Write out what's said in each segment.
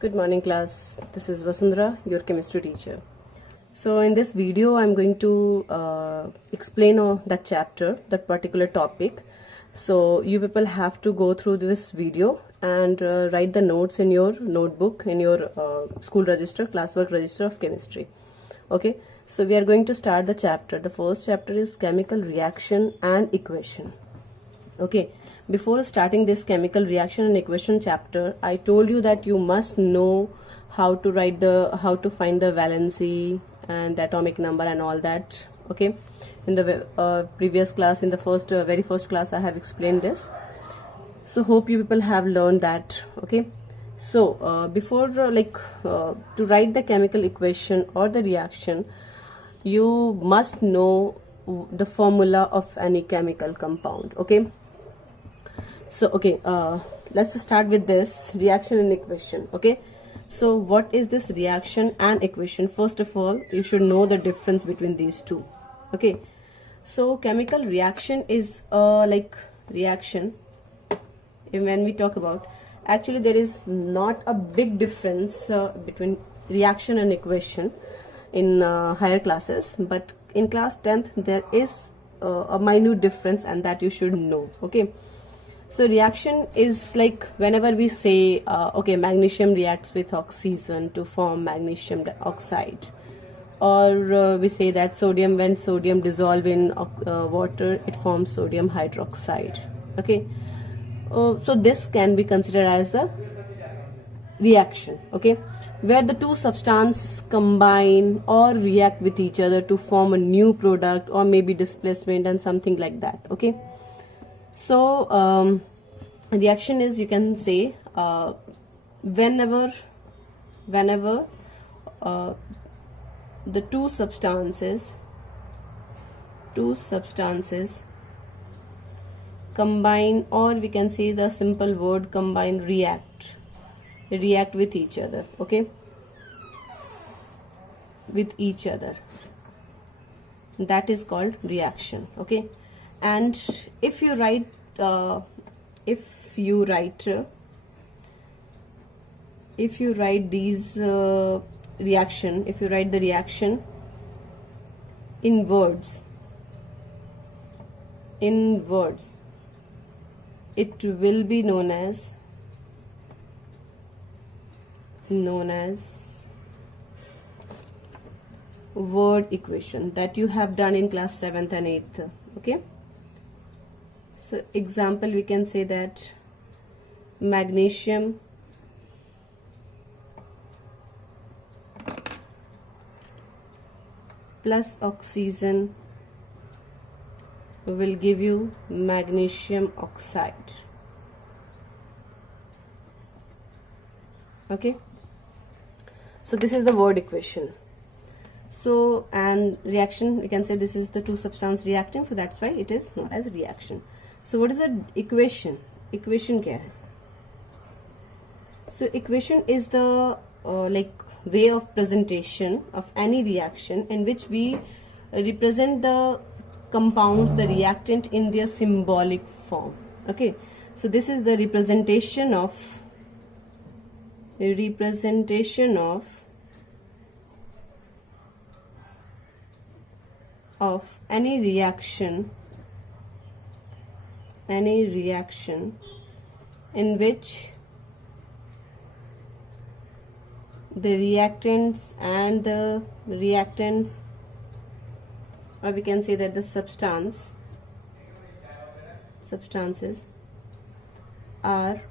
Good morning class, this is Vasundhara, your chemistry teacher. So in this video I'm going to explain that chapter, that particular topic. So you people have to go through this video and write the notes in your notebook, in your school register, classwork register of chemistry. Okay, so we are going to start the chapter. The first chapter is chemical reaction and equation. Okay, before starting this chemical reaction and equation chapter, I told you that you must know how to find the valency and atomic number and all that. Okay, in the previous class, in the very first class, I have explained this. So hope you people have learned that. Okay, so before to write the chemical equation or the reaction, you must know the formula of any chemical compound. Okay, so let's start with this reaction and equation. Okay, so what is this reaction and equation? First of all, you should know the difference between these two. Okay, so chemical reaction is reaction. When we talk about, actually there is not a big difference between reaction and equation in higher classes, but in class 10th there is a minute difference, and that you should know. Okay, so reaction is like whenever we say magnesium reacts with oxygen to form magnesium oxide, or we say that when sodium dissolve in water, it forms sodium hydroxide. Okay, so this can be considered as the reaction. Okay, where the two substances combine or react with each other to form a new product, or maybe displacement and something like that. Okay, so reaction is, you can say, whenever the two substances combine, or we can say the simple word combine, react with each other. Okay, with each other, that is called reaction. Okay, and if you write the reaction in words, it will be known as word equation, that you have done in class 7th and 8th. Okay, so example, we can say that magnesium plus oxygen will give you magnesium oxide. Okay, so this is the word equation. So, and reaction, we can say this is the two substances reacting, so that's why it is known as reaction. So what is the equation? Equation kya hai? So equation is the way of presentation of any reaction in which we represent the compounds, the reactant, in their symbolic form. Okay, so this is the representation of any reaction in which the reactants and the reactants, or we can say that the substances are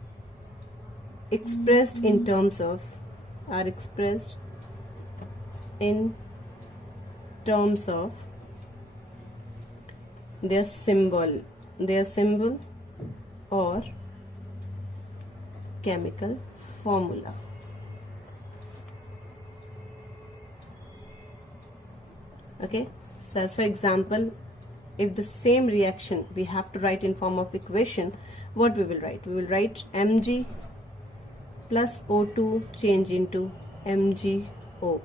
expressed in terms of their symbol or chemical formula. Okay, so as for example, if the same reaction we have to write in form of equation, what we will write? We will write Mg plus O2 change into MgO.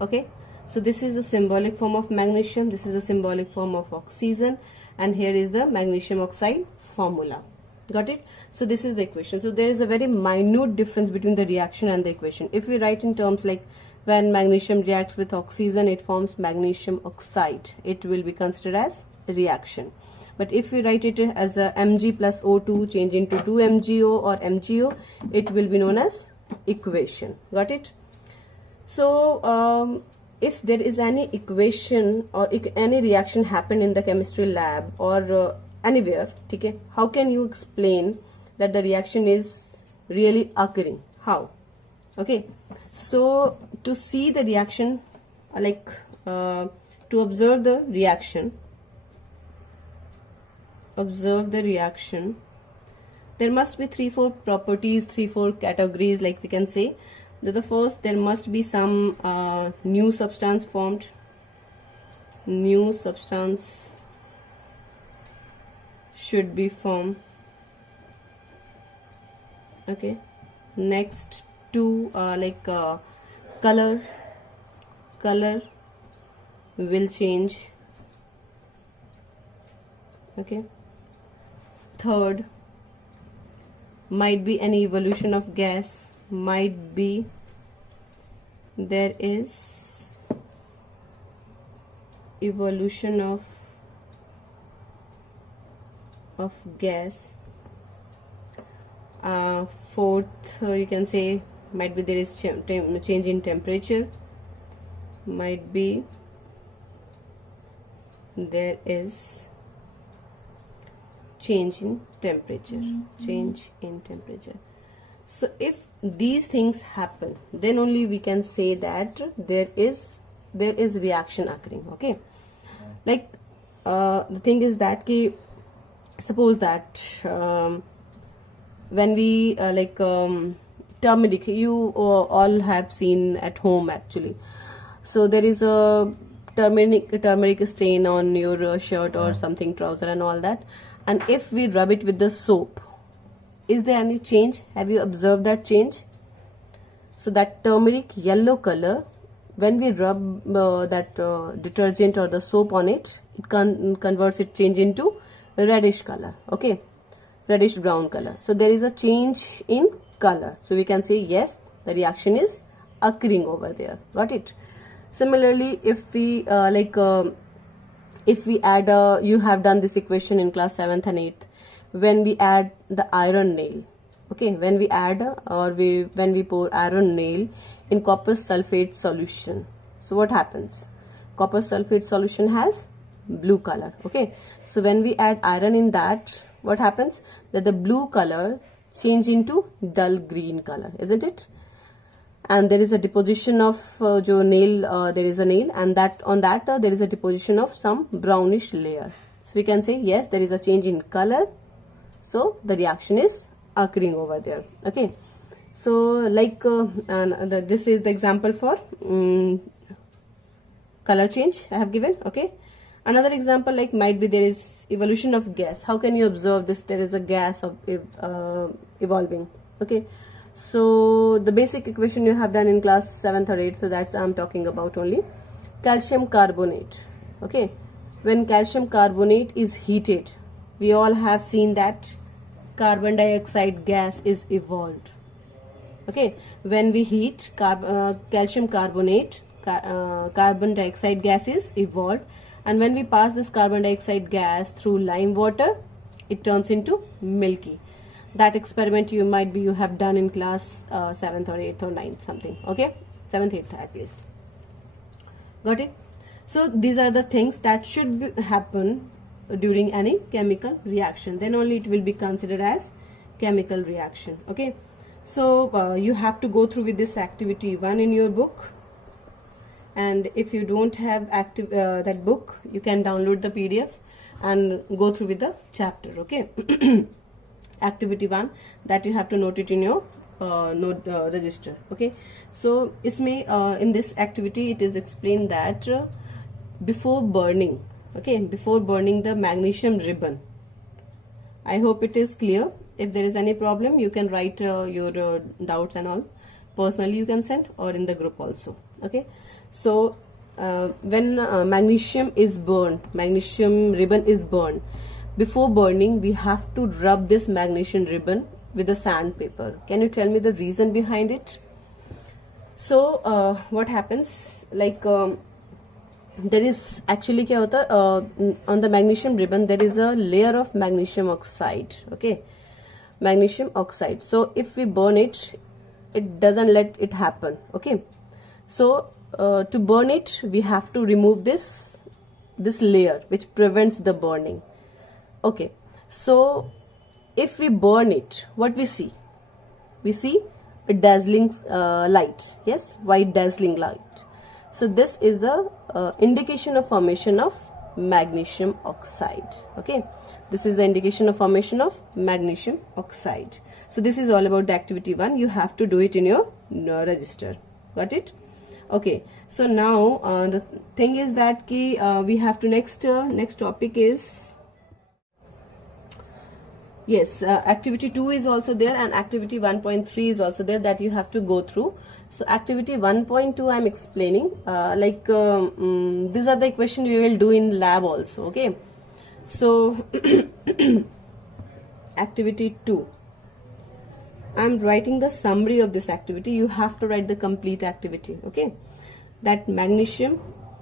Okay, So this is the symbolic form of magnesium, this is the symbolic form of oxygen, and here is the magnesium oxide formula. Got it? So this is the equation. So there is a very minute difference between the reaction and the equation. If we write in terms like when magnesium reacts with oxygen, it forms magnesium oxide, it will be considered as a reaction. But if we write it as a Mg plus O2 change into 2MgO or MgO, it will be known as equation. Got it? So if there is any equation or any reaction happened in the chemistry lab or anywhere, okay, how can you explain that the reaction is really occurring? How? Okay, so to see the reaction, like to observe the reaction, there must be 3-4 properties, 3-4 categories, like we can say. The first, there must be some new substance formed. New substance should be formed. Okay. Next, two color will change. Okay. Third, might be an evolution of gas. Might be there is evolution of gas. Fourth, you can say might be there is change in temperature. Might be there is change in temperature. Change in temperature. So if these things happen, then only we can say that there is reaction occurring. Okay, like the thing is that suppose that when we turmeric, you all have seen at home actually. So there is a turmeric stain on your shirt or something, trouser and all that, and if we rub it with the soap, is there any change? Have you observed that change? So that turmeric yellow color, when we rub that detergent or the soap on it, it converts it, change into reddish color. Okay, reddish brown color. So there is a change in color. So we can say yes, the reaction is occurring over there. Got it? Similarly, if we if we add you have done this equation in class 7th and 8th. When we add the iron nail, okay, when we add when we pour iron nail in copper sulfate solution, so what happens? Copper sulfate solution has blue color. Okay, so when we add iron in that, what happens? That the blue color change into dull green color, isn't it? And there is a deposition of nail, there is a nail, and that on that there is a deposition of some brownish layer. So we can say yes, there is a change in color. So the reaction is occurring over there. Okay, so like this is the example for color change I have given. Okay, another example, like might be there is evolution of gas. How can you observe this? There is a gas of evolving. Okay, so the basic equation you have done in class 7th or 8th, so that's I'm talking about only. Calcium carbonate. Okay, when calcium carbonate is heated, we all have seen that carbon dioxide gas is evolved. Okay, when we heat calcium carbonate, carbon dioxide gas is evolved, and when we pass this carbon dioxide gas through lime water, it turns into milky. That experiment you have done in class 7th or 8th or 9th something. Okay, 7th, 8th at least. Got it? So these are the things that should happen during any chemical reaction, then only it will be considered as chemical reaction. Okay, so you have to go through with this activity 1 in your book, and if you don't have that book, you can download the PDF and go through with the chapter. Okay, activity 1 that you have to note it in your note register. Okay, so in this activity it is explained that before burning, okay, before burning the magnesium ribbon, I hope it is clear. If there is any problem, you can write your doubts and all personally, you can send, or in the group also. Okay, so when magnesium is burned, magnesium ribbon is burned, before burning we have to rub this magnesium ribbon with the sandpaper. Can you tell me the reason behind it? So what happens, like there is actually क्या होता है, on the magnesium ribbon there is a layer of magnesium oxide. Okay, magnesium oxide. So if we burn it, it doesn't let it happen. Okay, so to burn it we have to remove this layer which prevents the burning. Okay, so if we burn it, what we see? We see a dazzling light. Yes, white dazzling light. So this is the indication of formation of magnesium oxide. Okay, this is the indication of formation of magnesium oxide. So this is all about the activity 1. You have to do it in your register. Got it? Okay, so now the thing is that we have to next topic is, yes, activity 2 is also there and activity 1.3 is also there that you have to go through. So activity 1.2 I am explaining, these are the equation you will do in lab also. Okay, so activity 2, I am writing the summary of this activity. You have to write the complete activity. Okay, that magnesium,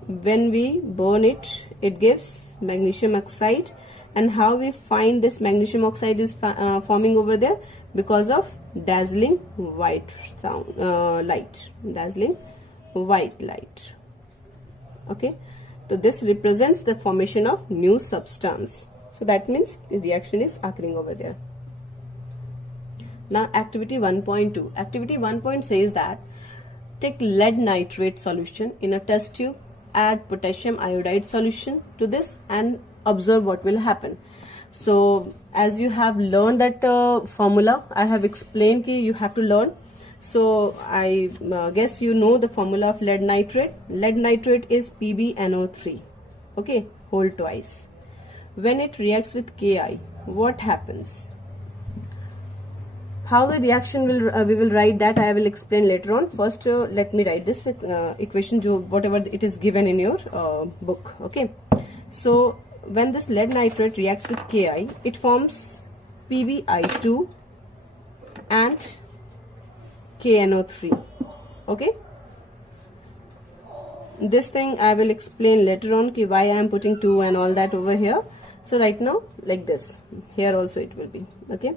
when we burn it, it gives magnesium oxide. And how we find this magnesium oxide is forming over there? Because of dazzling white light, dazzling white light. Okay, so this represents the formation of new substance. So that means the reaction is occurring over there. Now activity 1.2. Activity 1.2 says that take lead nitrate solution in a test tube, add potassium iodide solution to this and observe what will happen. So as you have learned that formula, I have explained that you have to learn. So I guess you know the formula of lead nitrate. Lead nitrate is PbNO3. Okay, hold twice. When it reacts with Ki, what happens? How the reaction will we will write that I will explain later on. First let me write this equation, whatever it is given in your book. Okay, so when this lead nitrate reacts with Ki, it forms PbI2 and KNO3. Okay, this thing I will explain later on why I am putting 2 and all that over here. So right now like this, here also it will be. Okay,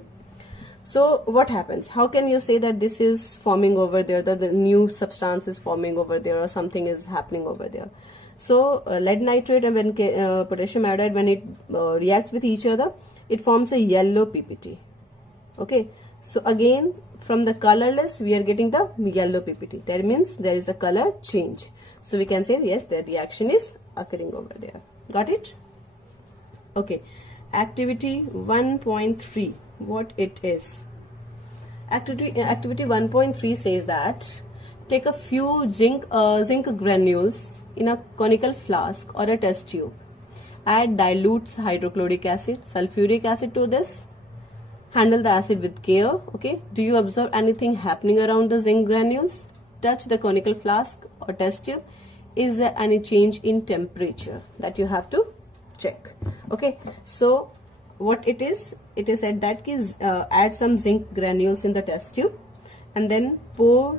so what happens? How can you say that this is forming over there, that the new substance is forming over there or something is happening over there? So lead nitrate and when potassium iodide, when it reacts with each other, it forms a yellow PPT. Okay, so again from the colorless we are getting the yellow PPT. That means there is a color change. So we can say yes, the reaction is occurring over there. Got it? Okay, activity 1.3, what it is? Activity 1.3 says that take a few zinc granules in a conical flask or a test tube. Add dilute hydrochloric acid, sulfuric acid to this. Handle the acid with care. Okay, do you observe anything happening around the zinc granules? Touch the conical flask or test tube. Is there any change in temperature? That you have to check. Okay, so what it is said that add some zinc granules in the test tube and then pour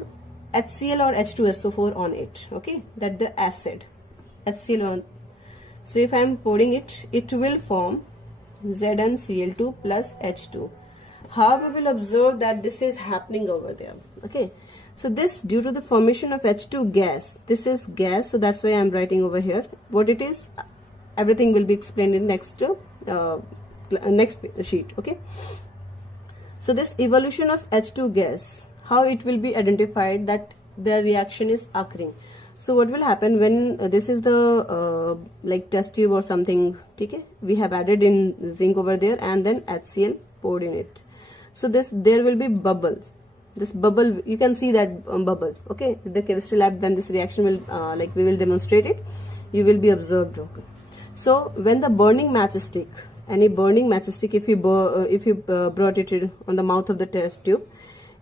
HCl or H2SO4 on it. Okay, that the acid HCl on. So if I am pouring it, it will form ZnCl2 plus H2. How we will observe that this is happening over there? Okay, so this due to the formation of H2 gas. This is gas, so that's why I am writing over here. What it is, everything will be explained in next sheet. Okay, so this evolution of H2 gas, how it will be identified that the reaction is occurring. So what will happen when this is the like test tube or something, okay, we have added in zinc over there and then HCl poured in it. So there will be bubbles. This bubble, you can see that bubble. Okay, the chemistry lab, when this reaction will like we will demonstrate it, you will be observed. Okay, so when the burning matchstick, any burning matchstick, if you brought it on the mouth of the test tube,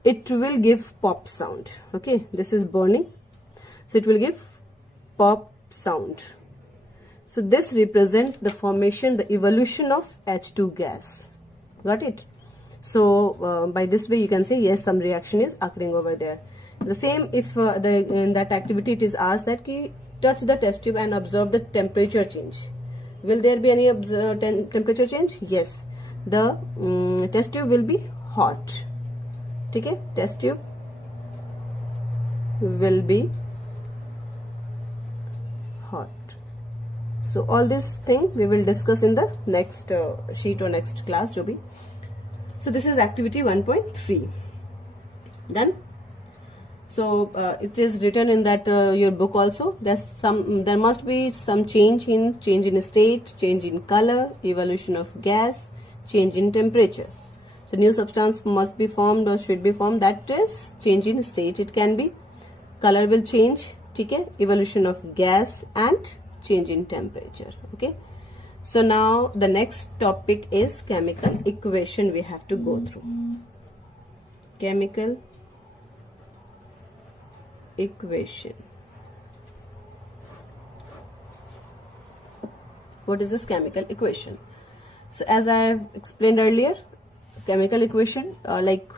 it will give pop sound. Okay, this is burning, so it will give pop sound. So this represents the formation, the evolution of H2 gas. Got it? So by this way you can say yes, some reaction is occurring over there. The same if in that activity it is asked that ki touch the test tube and observe the temperature change. Will there be any temperature change? Yes. The test tube will be hot. Okay? Test tube will be hot. So all this thing we will discuss in the next sheet or next class. Jo bhi. So this is activity 1.3. Done. So it is written in that your book also. There must be some change in state, change in color, evolution of gas, change in temperature. So new substance must be formed or should be formed. That is change in state. It can be color will change, okay? Evolution of gas and change in temperature. Okay. So now the next topic is chemical equation. We have to go through chemical equation. What is this chemical equation? So as I have explained earlier, chemical equation like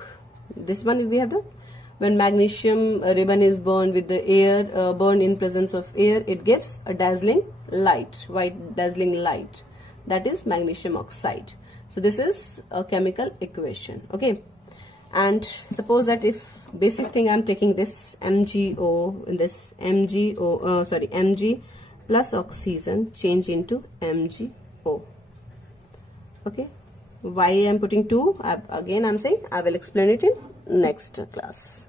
this one we have done. When magnesium ribbon is burned with the air, burned in presence of air, it gives a dazzling light, white dazzling light. That is magnesium oxide. So this is a chemical equation. Okay. And suppose that if basic thing I am taking this MgO, in this Mg plus oxygen change into MgO. Okay. Why I am putting 2? Again I am saying I will explain it in next class.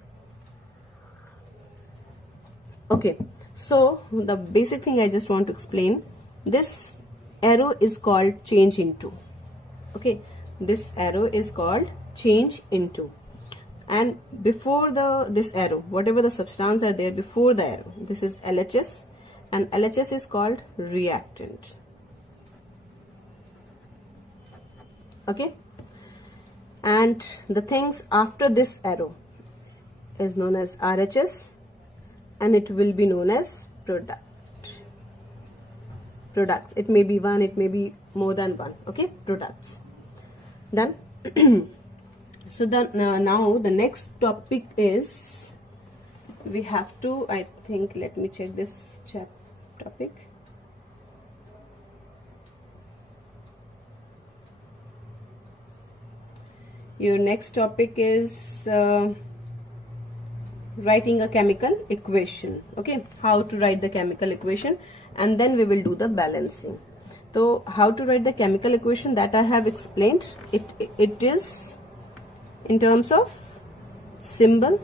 Okay. So the basic thing I just want to explain, this arrow is called change into. Okay. This arrow is called change into. And before this arrow, whatever the substance are there before the arrow, this is LHS, and LHS is called reactant. Okay. And the things after this arrow is known as RHS, and it will be known as products. It may be one, it may be more than one. Okay, products. Done. So then now the next topic is, we have to, I think, let me check this topic. Your next topic is writing a chemical equation. Okay, how to write the chemical equation, and then we will do the balancing. So how to write the chemical equation, that I have explained. It is in terms of symbol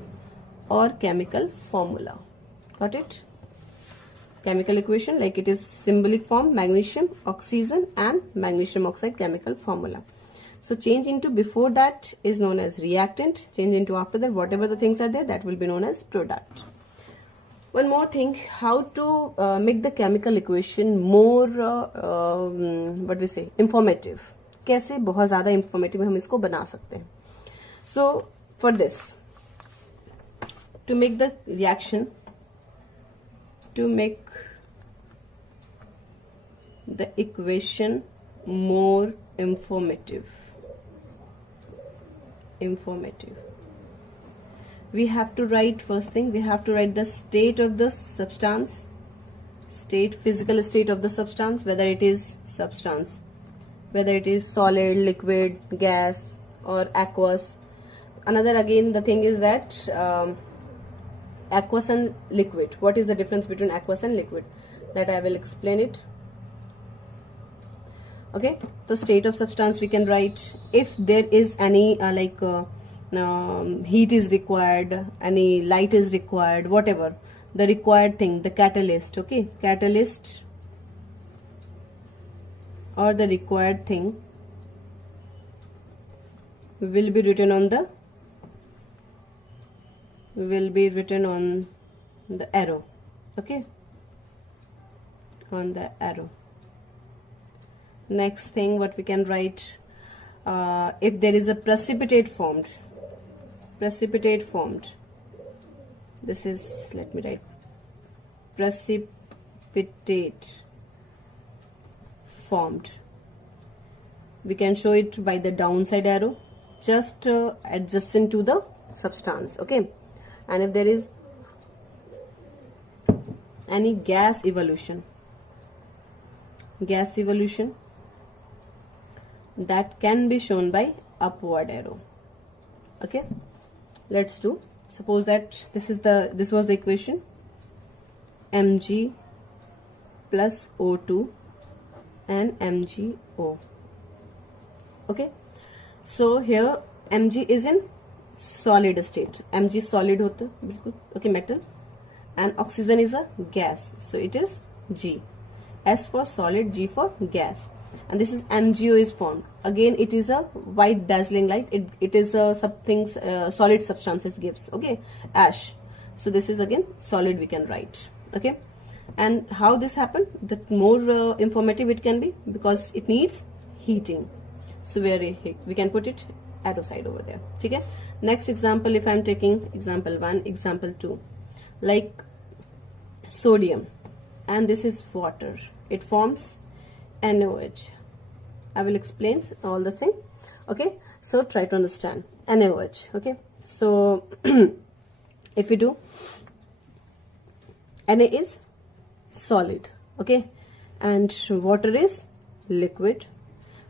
or chemical formula. Got it? Chemical equation, like it is symbolic form, magnesium, oxygen and magnesium oxide chemical formula. So change into before that is known as reactant, change into after that, whatever the things are there, that will be known as product. One more thing, how to make the chemical equation more informative. कैसे बहुत ज़्यादा informative हम इसको बना सकते हैं. So for this, to make the reaction, to make the equation more informative, we have to write, first thing we have to write the state of the substance, physical state of the substance, whether it is substance, whether it is solid, liquid, gas or aqueous. Another again the thing is that aqueous and liquid, what is the difference between aqueous and liquid, that I will explain it. Okay, so state of substance we can write if there is any heat is required, any light is required, whatever the required thing, the catalyst. Okay, catalyst or the required thing will be written on the arrow. Okay, on the arrow. Next thing what we can write, if there is a precipitate formed, this is, let me write precipitate formed. We can show it by the downside arrow, just adjacent to the substance. Okay, and if there is any gas evolution, that can be shown by upward arrow. Okay, let's do. Suppose that this was the equation, Mg plus O2 and MgO. Okay, so here Mg is in solid state. Mg solid होता है बिल्कुल. Okay, metal, and oxygen is a gas, so it is G. S for solid, G for gas, and this is MgO is formed. Again, it is a white dazzling light. It is something solid substance it gives. Okay, ash. So this is again solid, we can write. Okay, and how this happened, the more informative it can be, because it needs heating. So we can put it arrow side over there. Okay. Next example, if I am taking example 1, example 2, like sodium, and this is water, it forms NaOH. I will explain all the thing. Okay, so try to understand NaOH. Okay, so if we do, Na is solid, okay, and water is liquid.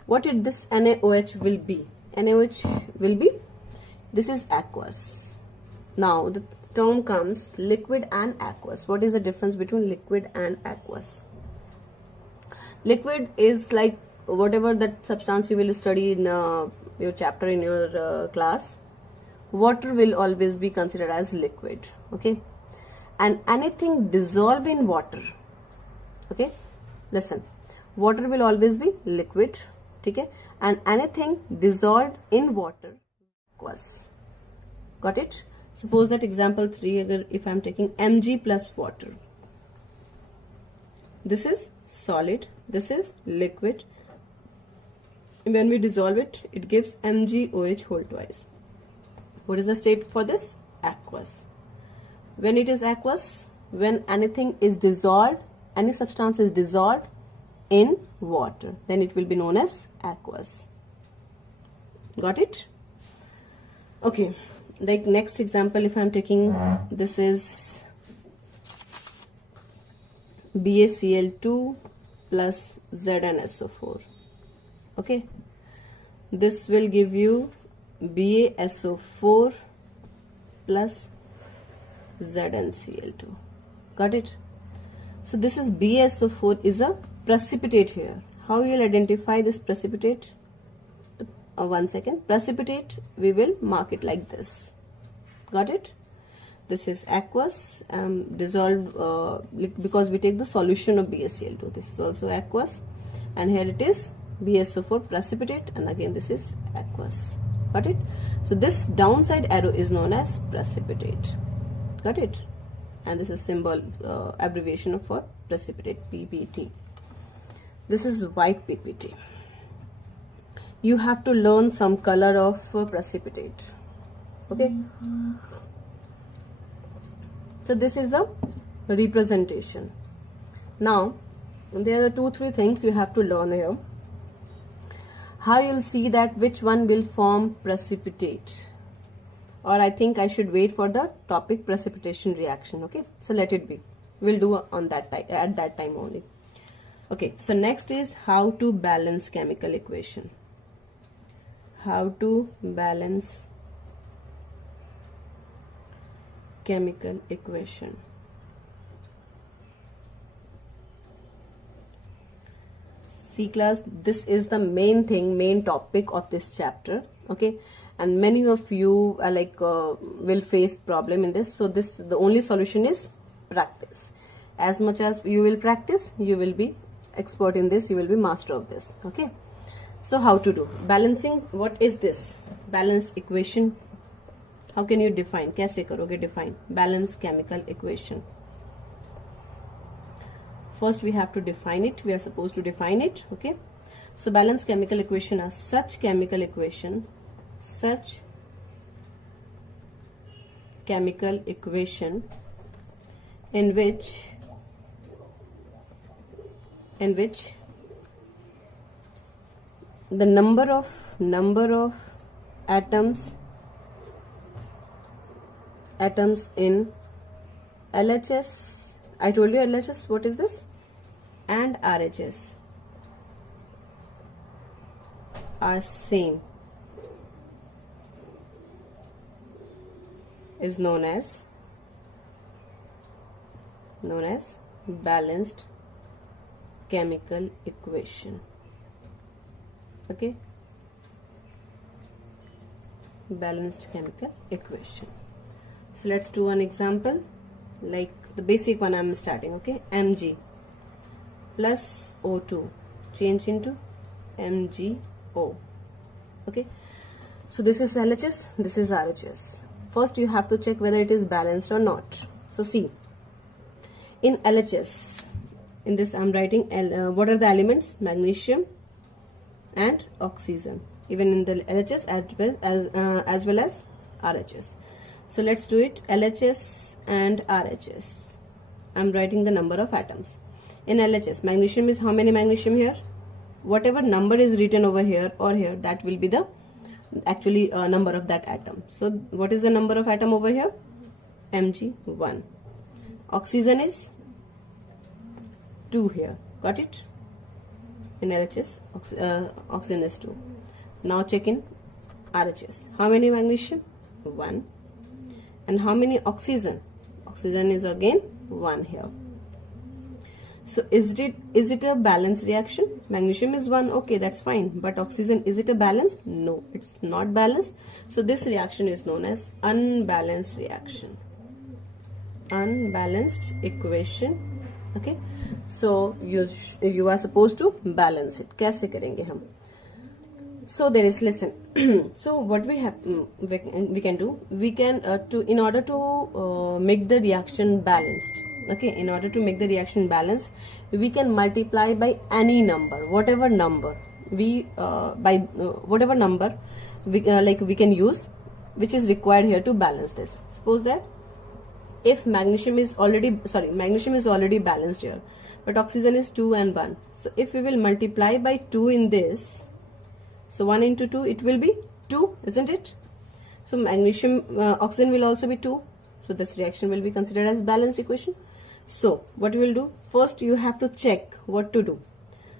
What is this NaOH will be? NaOH will be, this is aqueous. Now the term comes liquid and aqueous. What is the difference between liquid and aqueous? Liquid is like whatever that substance you will study in your chapter in your class. Water will always be considered as liquid. Okay, and anything dissolved in water, okay, listen, water will always be liquid. Okay, and anything dissolved in water, aqueous. Got it? Suppose that example 3, if I am taking Mg plus water, this is solid, this is liquid. When we dissolve it, it gives MgOH whole twice. What is the state for this? Aqueous. When it is aqueous, when anything is dissolved, any substance is dissolved in water, then it will be known as aqueous. Got it? Okay, like next example, if I am taking, this is BaCl2 plus ZnSO4. Okay, this will give you BaSO4 plus ZnCl2. Got it? So this is BaSO4 is a precipitate here. How you will identify this precipitate? 1 second. Precipitate, we will mark it like this. Got it? This is aqueous, dissolved because we take the solution of BaCl2. This is also aqueous, and here it is BaSO4 precipitate, and again this is aqueous. Got it? So this downside arrow is known as precipitate. Got it? And this is symbol abbreviation for precipitate, PPT. This is white PPT. You have to learn some color of precipitate. Okay, so this is a representation. Now there are 2-3 things you have to learn here. How you'll see that which one will form precipitate, or I think I should wait for the topic precipitation reaction. Okay, so let it be, we'll do on that time, at that time only. Okay, so next is how to balance chemical equation. How to balance chemical equation. See class, this is the main thing, main topic of this chapter. Okay, and many of you are like will face problem in this. So this, the only solution is practice. As much as you will practice, you will be expert in this, you will be master of this. Okay, so how to do balancing? What is this balanced equation? How can you define? कैसे करोगे define balanced chemical equation? First we have to define it. We are supposed to define it. Okay, so balanced chemical equation are such chemical equation in which the number of atoms in LHS. I told you LHS, what is this? And RHS are same is known as balanced chemical equation. Okay, balanced chemical equation. So let's do one example, like the basic one I'm starting. Okay, Mg plus O2 change into MgO. Okay, so this is LHS, this is RHS. First you have to check whether it is balanced or not. So see, in LHS, in this I'm writing what are the elements? Magnesium and oxygen, even in the LHS as well as RHS. So let's do it. LHS and RHS. I'm writing the number of atoms. In LHS, magnesium is how many magnesium here? Whatever number is written over here or here, that will be the actually number of that atom. So what is the number of atom over here? Mg1. Oxygen is 2 here. Got it? In LHS, oxygen is 2. Now check in RHS. How many magnesium? 1. And how many oxygen? Oxygen is again 1 here. So is it a balanced reaction? Magnesium is 1, okay, that's fine. But oxygen, is it a balanced? No, it's not balanced. So this reaction is known as unbalanced reaction. Unbalanced equation. Okay, so you are supposed to balance it. कैसे करेंगे हम? So there is, listen. So what we have, we can do, we can in order to make the reaction balanced. Okay, in order to make the reaction balanced, we can multiply by any number, whatever number we whatever number we we can use, which is required here to balance this. Suppose that if magnesium is already balanced here, but oxygen is 2 and 1. So if we will multiply by 2 in this, so 1 into 2, it will be 2, isn't it? So magnesium, oxygen will also be 2. So this reaction will be considered as balanced equation. So what we will do, first you have to check what to do.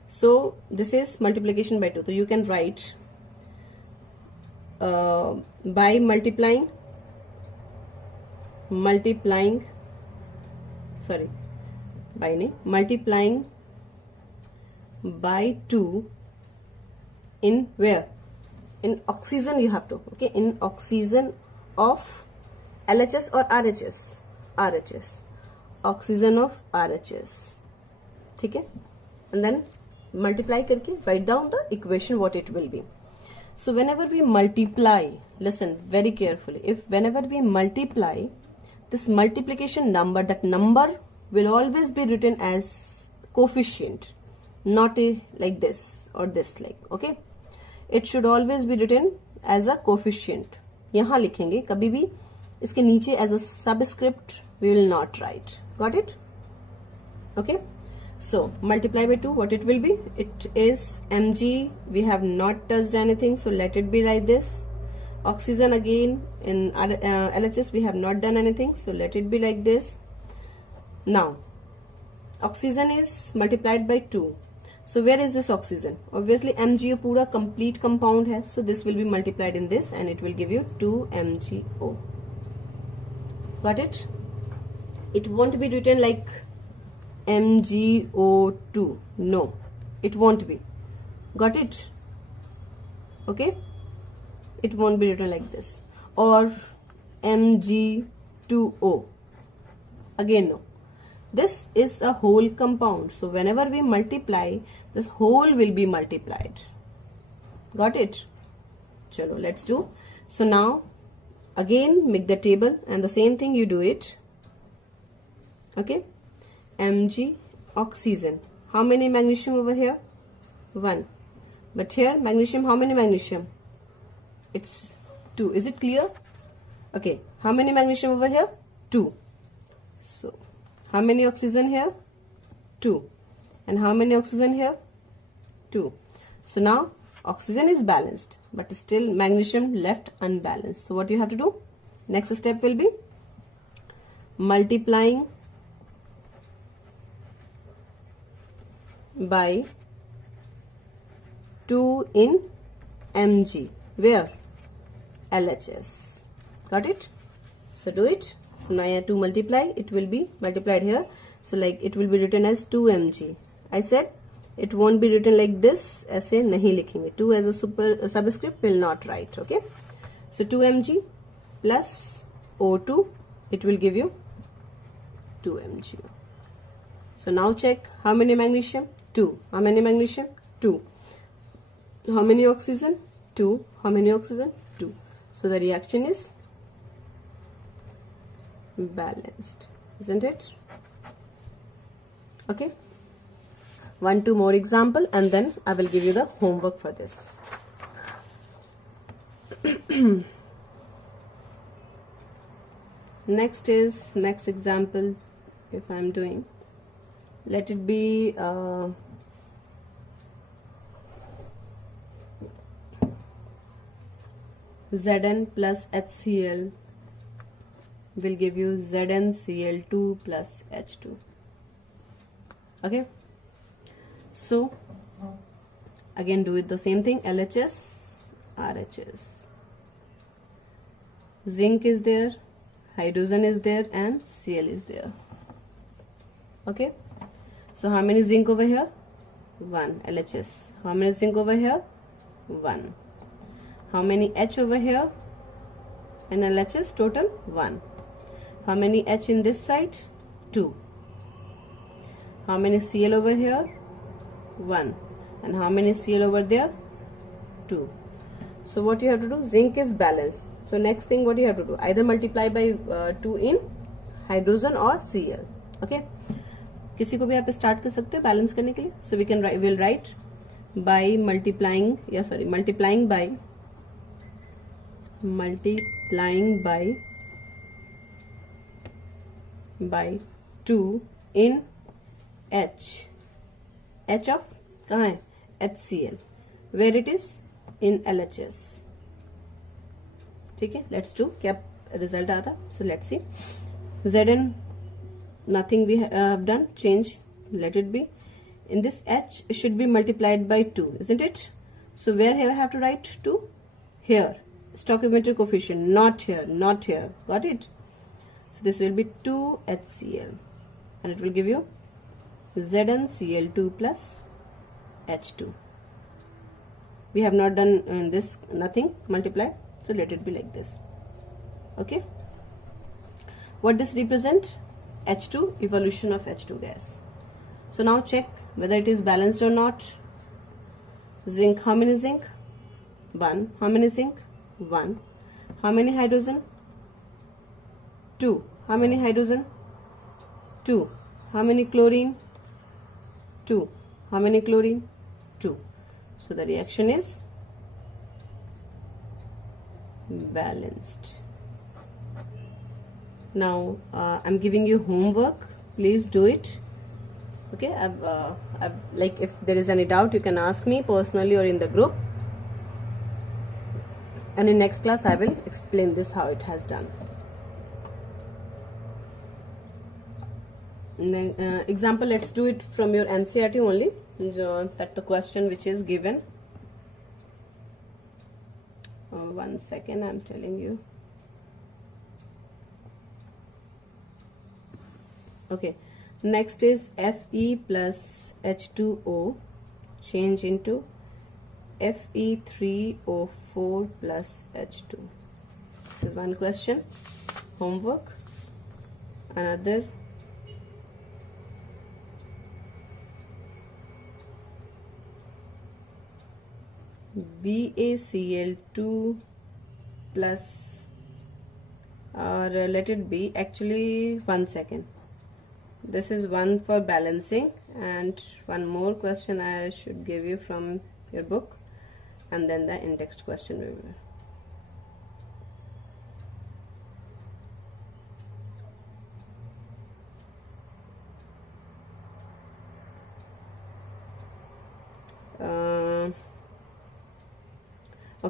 So this is multiplication by 2. So you can write by multiplying by 2 in where? In oxygen you have to, okay, in oxygen of LHS or RHS? RHS. Oxygen of RHS. Okay, and then multiply करके write down the equation what it will be. So whenever we multiply, listen very carefully, whenever we multiply, this multiplication number, that number will always be written as coefficient, not like this or this, like, okay, it should always be written as a coefficient. यहाँ लिखेंगे, कभी भी इसके नीचे as a subscript we will not write. Got it? Okay, so multiply by 2, what it will be? It is Mg, we have not touched anything, so let it be like this. Oxygen, again in LHS we have not done anything, so let it be like this. Now oxygen is multiplied by 2. So where is this oxygen? Obviously MgO पूरा complete compound है, so this will be multiplied in this and it will give you 2 MgO. Got it? It won't be written like MgO2. No, it won't be. Got it? Okay, it won't be written like this. Or Mg2O. Again, no. This is a whole compound. So whenever we multiply, this whole will be multiplied. Got it? Chalo, let's do. So now again make the table and the same thing you do it. Okay, Mg oxygen. How many magnesium over here? 1. But here magnesium, how many magnesium? It's 2. Is it clear? Okay, how many magnesium over here? 2. So how many oxygen here? 2. And how many oxygen here? 2. So now Oxygen is balanced, but still magnesium left unbalanced. So what you have to do? Next step will be multiplying by 2 in Mg. Where? LHS. Got it? So do it. So now I have to multiply. It will be multiplied here. So like it will be written as 2 Mg. I said it won't be written like this. ऐसे नहीं लिखेंगे. 2 as a subscript will not write. Okay. So 2 Mg plus O2. It will give you 2 Mg. So now check how many magnesium? 2. How many magnesium? 2. How many oxygen? 2. How many oxygen? 2. So the reaction is balanced, isn't it? Okay. 1-2 more example and then I will give you the homework for this. Next example, if I am doing, let it be Zn plus HCl will give you ZnCl2 plus H2. Okay. So again do it the same thing. LHS, RHS. Zinc is there, hydrogen is there, and Cl is there. Okay. So how many zinc over here? 1. LHS. How many zinc over here? 1. How many H over here? In LHS total 1. How many H in this side? 2. How many Cl over here? 1. And how many Cl over there? 2. So what you have to do? Zinc is balanced. So next thing what you have to do? Either multiply by 2 in hydrogen or Cl. Okay. किसी को भी आप start कर सकते हो balance करने के लिए. So we can will write by multiplying by 2 in H. H of कहाँ है? HCl. Where it is? In LHS. ठीक है. Let's do क्या result आता. So let's see. Zn nothing we have done. Change. Let it be. In this H should be multiplied by 2, isn't it? So where I have to write 2? Here. Stoichiometric coefficient. Not here. Not here. Got it? So this will be 2 HCl. And it will give you ZnCl2 plus H2. We have not done this, nothing, multiply. So let it be like this. Okay. What this represent? H2, evolution of H2 gas. So now check whether it is balanced or not. Zinc, how many zinc? 1. How many zinc? 1. How many hydrogen? 2. How many hydrogen? 2. How many chlorine? 2. How many chlorine? 2. So the reaction is balanced. Now I'm giving you homework. Please do it. Okay. I've like if there is any doubt, you can ask me personally or in the group. And in next class, I will explain this how it has done. Example, let's do it from your NCERT only. That the question which is given. 1 second, I'm telling you. Okay. Next is Fe plus H2O change into Fe3O4 plus H2. This is one question. Homework. Another. BaCl2 plus, or let it be, actually 1 second. This is one for balancing, and one more question I should give you from your book, and then the in-text question will be.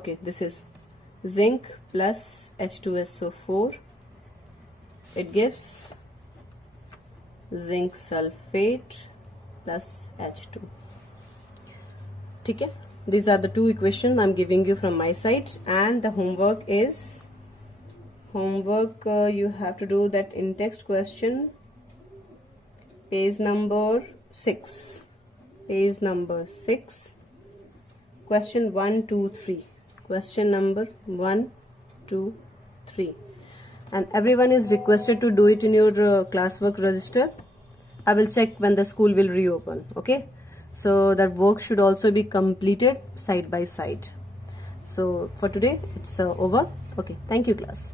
Okay, this is zinc plus H2SO4. It gives zinc sulfate plus H2. Okay, these are the two equations I'm giving you from my side, and the homework is you have to do that in text question, page number 6, question 1, 2, 3, question number 1, 2, 3, and everyone is requested to do it in your classwork register. I will check when the school will reopen. Okay, so that work should also be completed side by side. So for today it's over. Okay, thank you class.